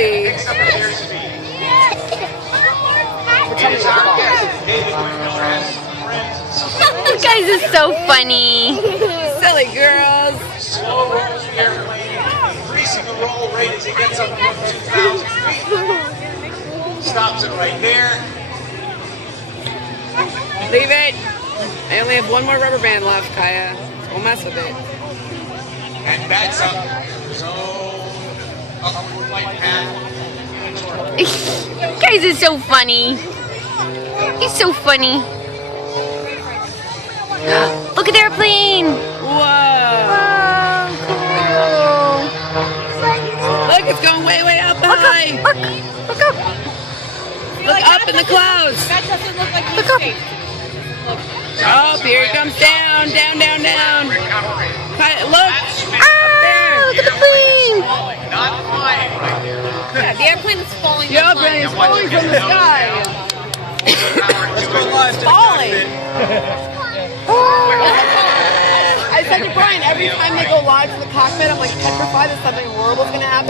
Barley. You guys are so funny. Silly girls. Slow rolls the airplane, increasing the roll rate as it gets up to 2,000 feet. Stops it right there. Leave it. I only have one more rubber band left, Kaia. Don't mess with it. And backs up. So, upward flight path. You guys are so funny. He's so funny. Look at the airplane. Whoa. Look, it's going way, way up high. Look up. Look up in the clouds. That doesn't look like Look up. Oh, here it comes down, down, down, down. Look. Look at the plane. Not flying. Yeah, the airplane is falling. The airplane is falling from the sky. Let's go live to Falling. I said to Brian, every time they go live to the cockpit, I'm like petrified that something horrible is going to happen.